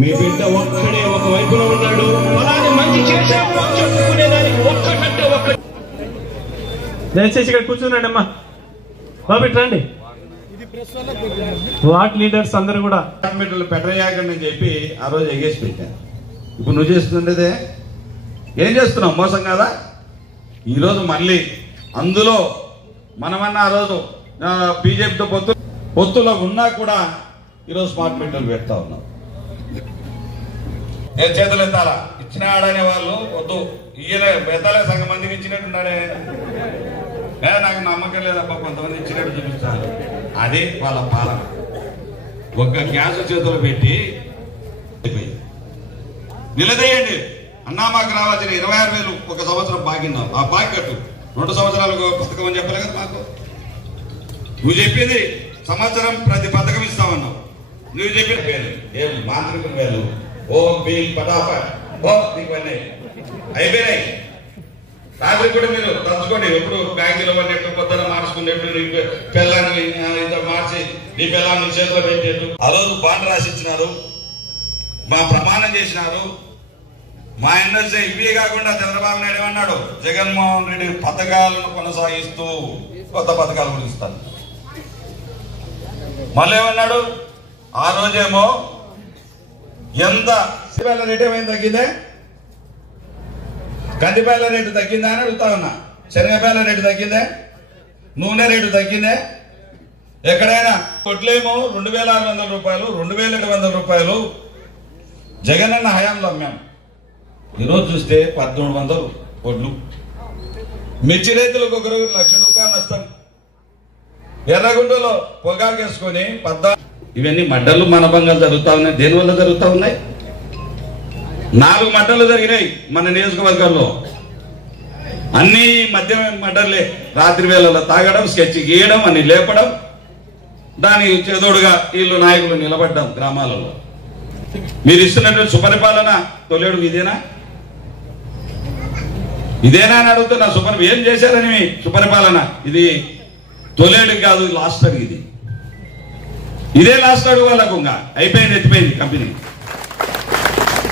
మీ బిడ్డ ఒక్కడే ఒక వైపులో ఉన్నాడు. అలాగే మంచి చేశాము అని చెప్పుకునేదానికి ఒక్కటంటే ఒక్క. దయచేసి ఇక్కడ కూర్చున్నాడు అమ్మా, రండి. వార్డ్ లీడర్స్ అందరూ కూడా మీటర్లు పెట్టయాకండి అని చెప్పి ఆ రోజు ఎగేసి పెట్టాను. ఇప్పుడు నువ్వు చేస్తుండేదే ఏం చేస్తున్నావు? మోసం కదా. ఈరోజు మళ్ళీ అందులో మనమన్నా ఆ రోజు బీజేపీతో పొత్తులో ఉన్నా కూడా ఈరోజు స్మార్ట్ మీటర్లు పెడతా ఉన్నాం. నేను చేతులు ఎత్తాలా ఇచ్చినాడనే వాళ్ళు వద్దు, ఈయన ఎత్తాలే సగం మందికి ఇచ్చినట్టున్నాడే. నాకు నమ్మకం లేదబ్బా, కొంతమంది ఇచ్చినట్టు చూపిస్తాను. అదే వాళ్ళ పాలన. ఒక్క గ్యాస్ చేతులు పెట్టి నిలదీయండి అన్నా, మాకు రావాల్సిన 26,000 ఒక సంవత్సరం బాగిన్నాం. ఆ బాగి కట్టు 2 సంవత్సరాలకు పథకం అని చెప్పలే కదా మాకు. నువ్వు చెప్పింది సంవత్సరం ప్రతి పథకం ఇస్తామన్నావు. నువ్వు చెప్పిన పేరు ఏం మాంత్రికం వేలు, ఓ బిల్ పటాపట్, ఓ నీకు అన్నీ అయిపోయినాయి. రాత్రి కూడా మీరు తలుచుకోండి, ఎప్పుడు బ్యాంకులో పడినట్టు పొద్దున మార్చుకునేట్టు, నీ పిల్లాన్ని మార్చి నీ పిల్లాన్ని చేతిలో పెట్టేట్టు. ఆ రోజు బాండ్ రాసి ఇచ్చినారు, మా ప్రమాణం చేసినారు. మా ఎన్ఎస్ఏ ఇవే కాకుండా చంద్రబాబు నాయుడు ఏమన్నాడు, జగన్మోహన్ రెడ్డి పథకాలను కొనసాగిస్తూ కొత్త పథకాలు కూడా ఇస్తారు. మళ్ళీ ఏమన్నాడు, ఆ రోజేమో ఎంత శనగపాయల రేటు ఏమైంది, తగ్గిందే? కందిపాయల రేటు తగ్గిందా అని అడుగుతా ఉన్నా. శనగపాయల రేటు తగ్గిందే? నూనె రేటు తగ్గిందే? ఎక్కడైనా కొట్లేమో 2,600 రూపాయలు, 2,700 రూపాయలు జగనన్న హయాంలో అమ్మాం. ఈరోజు చూస్తే 1,300 కొట్లు. మిర్చి రైతులకు ఒక రోజు 1,00,000 రూపాయలు నష్టం. ఎర్రగుంటలో పొగాకేసుకొని 14. ఇవన్నీ మడ్డలు మనభంగాలు జరుగుతా ఉన్నాయి. దేనివల్ల జరుగుతా ఉన్నాయి? 4 మడ్డలు జరిగినాయి మన నియోజకవర్గంలో. అన్ని మద్యం మడ్డర్లే. రాత్రి వేళలో తాగడం, స్కెచ్ గీయడం, అన్ని లేపడం, దానికి చేదోడుగా వీళ్ళు నాయకులు నిలబడ్డాం గ్రామాలలో. మీరు ఇస్తున్నటువంటి సుపరిపాలన తొలేడు ఇదేనా? ఇదేనా అని అడుగుతున్నా. ఏం చేశారని సుపరిపాలన? ఇది తొలేడు కాదు, లాస్ట్ అడుగు. ఇది ఇదే లాస్ట్ అడుగు వాళ్ళకు. అయిపోయింది, ఎత్తిపోయింది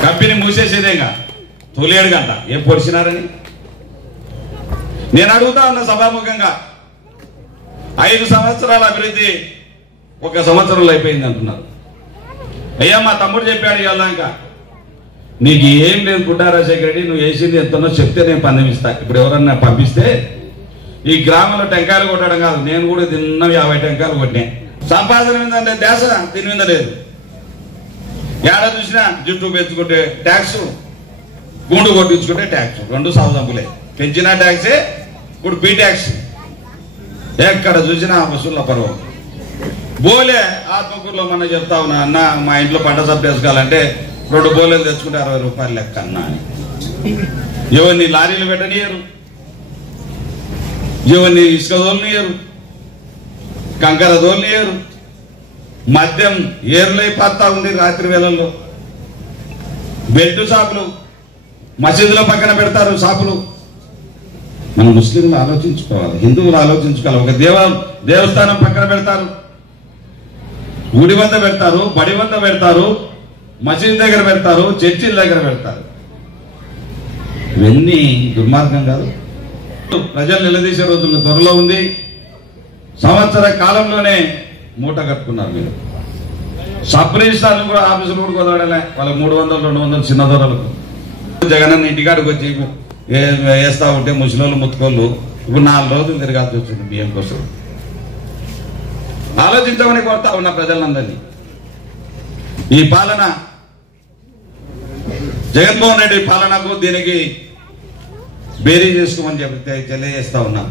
కంపెనీ మూసేసేదేగా. తొలేడు గంట ఏం పొడిచినారని నేను అడుగుతా ఉన్నా సభాముఖంగా. 5 సంవత్సరాల అభివృద్ధి 1 సంవత్సరంలో అయిపోయింది అంటున్నారు. అయ్యా, మా తమ్ముడు చెప్పాడు ఇవాళ, నీకు ఏం లేదు పుట్టా రాజశేఖర రెడ్డి, నువ్వు వేసింది ఎంతనో చెప్తే నేను పందెమిస్తా. ఇప్పుడు ఎవరన్నా పంపిస్తే ఈ గ్రామంలో టెంకాయలు కొట్టడం కాదు, నేను కూడా తిన్న 50 టెంకాయలు కొట్టినా. సంపాదన ఏంటంటే ధ్యాస దీని మీద లేదు. ఏడా చూసినా జుట్టు పెంచుకుంటే ట్యాక్స్, గుండు కొట్టించుకుంటే ట్యాక్స్, 2 సాగుదంపులే. పెంచిన ట్యాక్సే, ఇప్పుడు బీ ట్యాక్స్. ఎక్కడ చూసినా వసూళ్ళ పర్వం. బోలే ఆత్మకూరులో మన చెప్తా ఉన్నా, అన్న మా ఇంట్లో పంట సబ్బు వేసుకోవాలంటే 2 బోలేలు తెచ్చుకుంటే 60 రూపాయలు లెక్క అన్నా అని. ఎవరిని లారీలు పెట్టనియరు, ఎవరిని ఇసుక దోలనియరు, కంకర దోలనియరు. మద్యం ఏర్లైపోతా ఉంది రాత్రి వేళల్లో. బెల్ట్ షాపులు మసీదుల పక్కన పెడతారు షాపులు. మన ముస్లింలు ఆలోచించుకోవాలి, హిందువులు ఆలోచించుకోవాలి. ఒక దేవస్థానం పక్కన పెడతారు, గుడి వద్ద పెడతారు, బడి వద్ద పెడతారు, మసీదు దగ్గర పెడతారు, చర్చిల దగ్గర పెడతారు. ఇవన్నీ దుర్మార్గం కాదు. ప్రజలు నిలదీసే రోజుల్లో త్వరలో ఉంది. సంవత్సర కాలంలోనే మూట కట్టుకున్నారు మీరు. సబ్ రిజిస్ట్రార్లు కూడా ఆఫీసులు కూడా కుదరడలే. వాళ్ళకి 300, 200 చిన్న దొరలకు. జగనన్న ఇంటికాడికి వచ్చి వేస్తా ఉంటే ముసలోళ్ళు ముత్తుకోళ్ళు ఇప్పుడు 4 రోజులు తిరగాల్సి వచ్చింది బియ్యం కోసం. ఆలోచించమని కోరుతా ఉన్న ప్రజలందరినీ. ఈ పాలన జగన్మోహన్ రెడ్డి పాలనకు దీనికి బేరీ చేసుకోమని చెప్పి తెలియజేస్తా ఉన్నా.